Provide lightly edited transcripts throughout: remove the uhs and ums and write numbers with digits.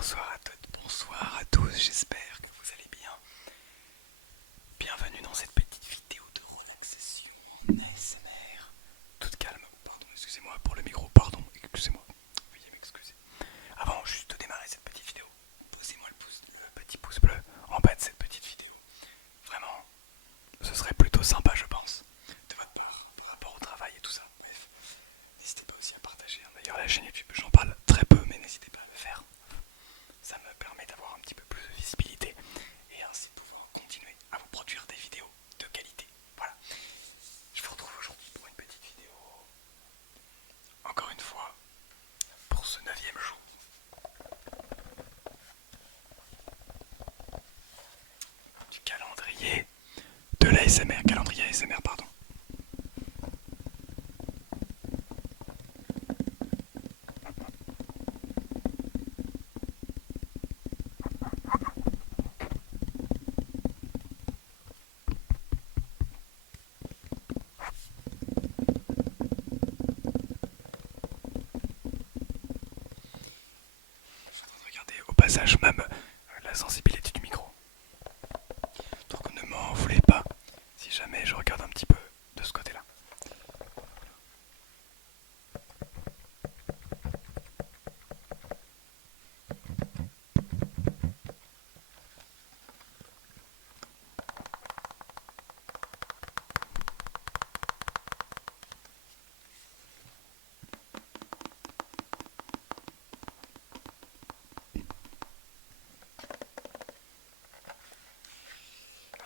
Bonsoir à toutes, bonsoir à tous, j'espère que vous allez bien. Bienvenue dans cette petite vidéo de relaxation en ASMR. Toute calme, pardon, excusez-moi pour le micro, pardon, excusez-moi, veuillez m'excuser. Avant juste de démarrer cette petite vidéo, posez-moi le petit pouce bleu en bas de cette petite vidéo. Vraiment, ce serait plutôt sympa je pense, de votre part, par rapport au travail et tout ça. Bref, n'hésitez pas aussi à partager, hein. D'ailleurs la chaîne YouTube, j'en parle très peu, mais n'hésitez pas à le faire. Ça me permet d'avoir un petit peu plus de visibilité et ainsi pouvoir continuer à vous produire des vidéos de qualité. Voilà. Je vous retrouve aujourd'hui pour une petite vidéo, encore une fois, pour ce 9e jour du calendrier de l'ASMR. Calendrier ASMR, pardon. Regardez au passage même la sensibilité du micro. Donc ne m'en voulez pas si jamais je regarde un petit peu de ce côté-là.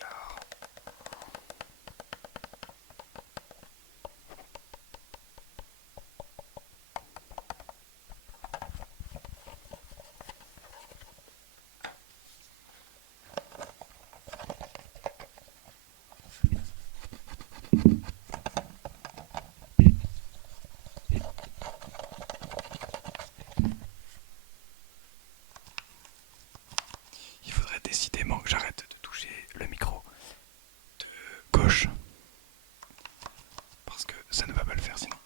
Alors, il faudrait décidément que j'arrête de toucher le micro de gauche parce que ça ne va pas le faire sinon.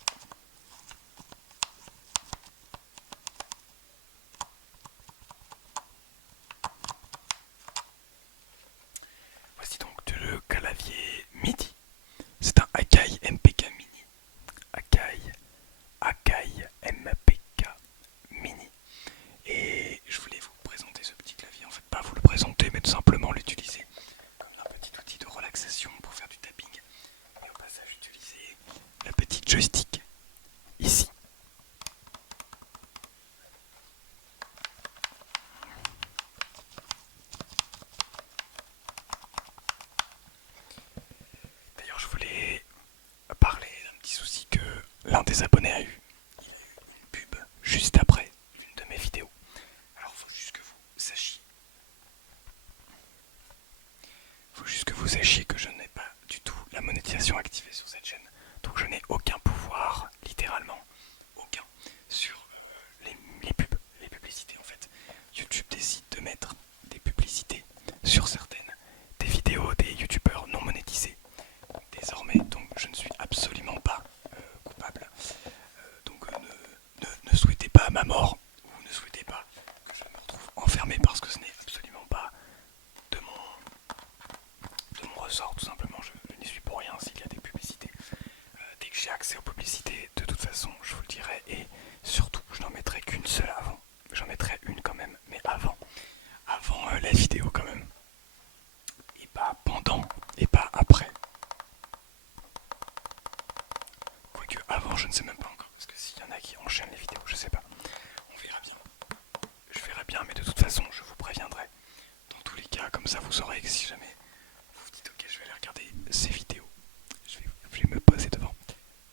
Voici donc le clavier MIDI. C'est un Akai MPK Mini. Akai MPK Mini. Et je voulais vous présenter ce petit clavier. En fait, pas vous le présenter, mais tout simplement l'utiliser comme un petit outil de relaxation pour faire du tapping. Et au passage, utiliser la petite joystick ici. D'ailleurs, je voulais parler d'un petit souci que l'un des abonnés a eu. Il a eu une pub juste après une de mes vidéos. Alors, faut juste que vous sachiez que je n'ai pas du tout la monétisation activée sur cette chaîne. Donc je n'ai aucun pouvoir, littéralement, aucun, sur les pubs, les publicités en fait. YouTube décide de mettre des publicités sur certaines des vidéos des youtubeurs non monétisés désormais, donc je ne suis absolument pas coupable. Donc ne souhaitez pas ma mort, ou ne souhaitez pas que je me retrouve enfermé parce que ce n'est absolument pas de mon ressort, tout simplement. Je n'y suis pour rien s'il y a des publicités. Dès que j'ai accès aux publicités, de toute façon, je vous le dirai, et surtout, je n'en mettrai qu'une seule avant. J'en mettrai une quand même, mais avant la vidéo quand même. Et pas pendant, et pas après. Quoique avant, je ne sais même pas encore, parce que s'il y en a qui enchaînent les vidéos, je sais pas. On verra bien. Je verrai bien, mais de toute façon, je vous préviendrai. Dans tous les cas, comme ça, vous saurez que si jamais vous vous dites ok, je vais aller regarder ces vidéos, je vais me poser devant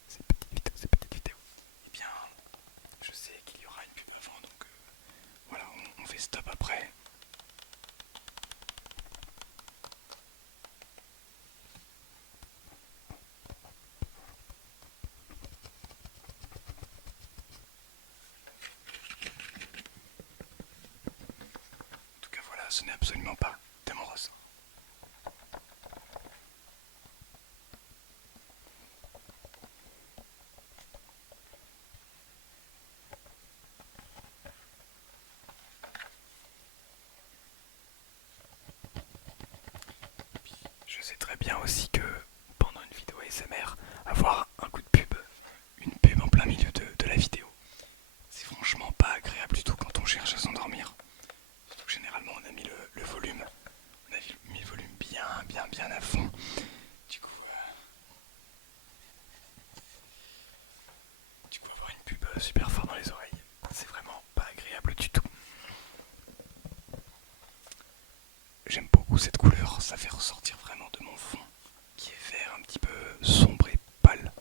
ces petites vidéos. Eh bien, je sais qu'il y aura une pub avant, donc voilà, on fait stop après. En tout cas, voilà, ce n'est absolument pas de mon ressort. Je sais très bien aussi que pendant une vidéo ASMR, avoir un coup de pub, une pub en plein milieu de la vidéo, c'est franchement pas agréable du tout quand on cherche à s'endormir. Surtout que généralement on a mis le volume, on a mis le volume bien à fond. Du coup, avoir une pub super fort dans les oreilles, c'est vraiment pas agréable du tout. J'aime beaucoup cette couleur, ça fait ressortir vraiment de mon fond qui est vert un petit peu sombre et pâle.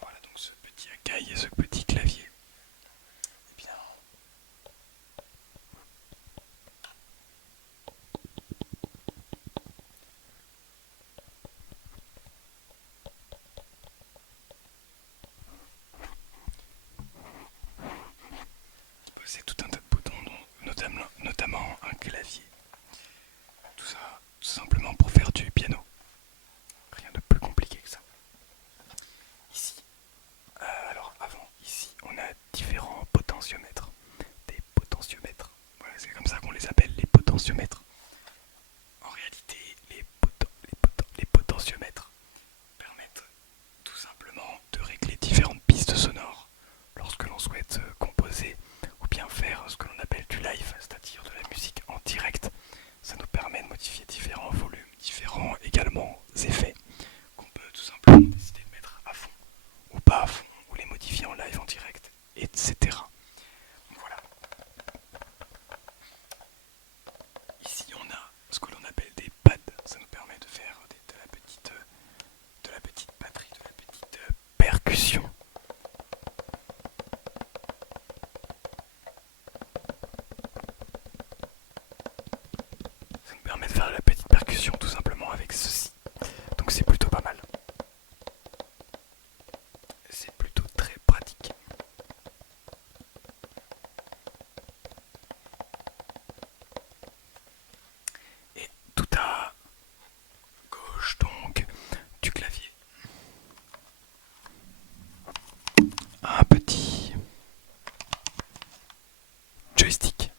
Voilà donc ce petit accueil et ce petit clavier. Eh bien, c'est tout un tas de boutons, notamment un clavier. Tout ça, tout simplement pour faire du piano. Rien de plus compliqué que ça. Ici, alors avant, ici, on a différents potentiomètres. Des potentiomètres. Voilà, c'est comme ça qu'on les appelle, les potentiomètres. En réalité, les potentiomètres permettent tout simplement de régler différentes pistes sonores lorsque l'on souhaite composer ou bien faire ce que l'on appelle du live, c'est-à-dire de la musique en direct. Ça nous permet de modifier différents volumes, différents également effets qu'on peut tout simplement décider de mettre à fond ou pas à fond, ou les modifier en live en direct, etc. Donc voilà. Ici on a ce que l'on appelle des pads, ça nous permet de faire de la petite batterie, de la petite percussion. Ça nous permet de faire la petite percussion tout simplement avec ceci. Donc c'est plutôt pas mal. C'est plutôt très pratique. Et tout à gauche donc du clavier, un petit joystick.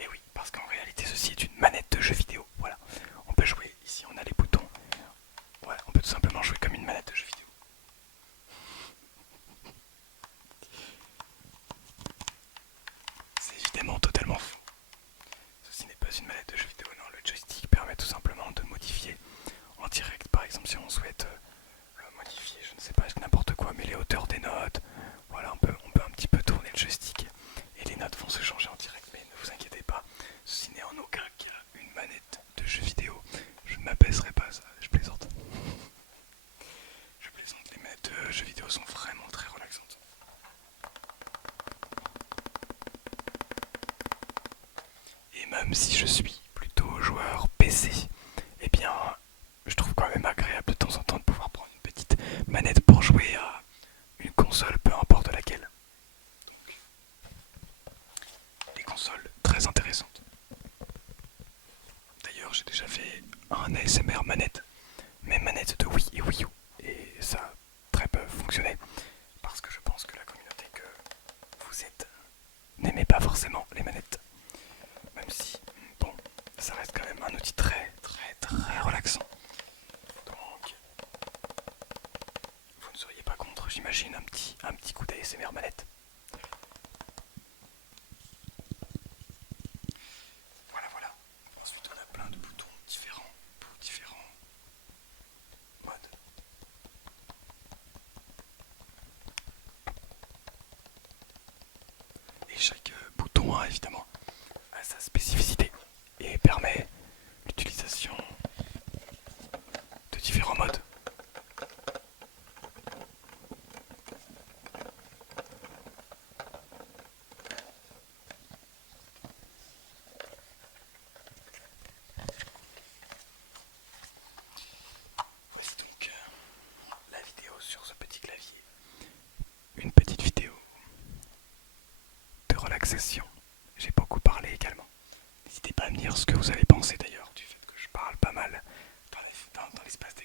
Et oui, parce qu'en réalité ceci est une manette de jeu vidéo. Voilà, on peut jouer, ici on a les boutons. Voilà, on peut tout simplement jouer comme une manette de jeu vidéo. C'est évidemment totalement faux. Ceci n'est pas une manette de jeu vidéo, non, le joystick permet tout simplement de modifier en direct. Par exemple, si on souhaite modifier, je ne sais pas, n'importe quoi, mais les hauteurs des notes, voilà, on peut un petit peu tourner le joystick et les notes vont se changer en direct. Mais ne vous inquiétez pas, ceci n'est en aucun cas une manette de jeu vidéo. Je ne m'apaiserai pas ça, je plaisante. Je plaisante, les manettes de jeux vidéo sont vraiment très relaxantes. Et même si je suis plutôt joueur PC, eh bien, je trouve quand même agréable de temps en temps de pouvoir prendre une petite manette pour jouer à une console, peu importe laquelle. Des consoles très intéressantes. D'ailleurs, j'ai déjà fait un ASMR manette, mes manettes de Wii et Wii U, et ça a très peu fonctionné, parce que je pense que la communauté que vous êtes n'aimait pas forcément les manettes. Même si, bon, ça reste quand même un outil très relaxant. Donc, vous ne seriez pas contre, j'imagine, un petit coup d'ASMR manette. Voilà. Ensuite, on a plein de boutons différents pour différents modes. Et chaque bouton a évidemment sa spécificité et permet l'utilisation de différents modes. Voici donc la vidéo sur ce petit clavier. Une petite vidéo de relaxation. J'ai beaucoup parlé également. N'hésitez pas à me dire ce que vous avez pensé d'ailleurs du fait que je parle pas mal dans l'espace des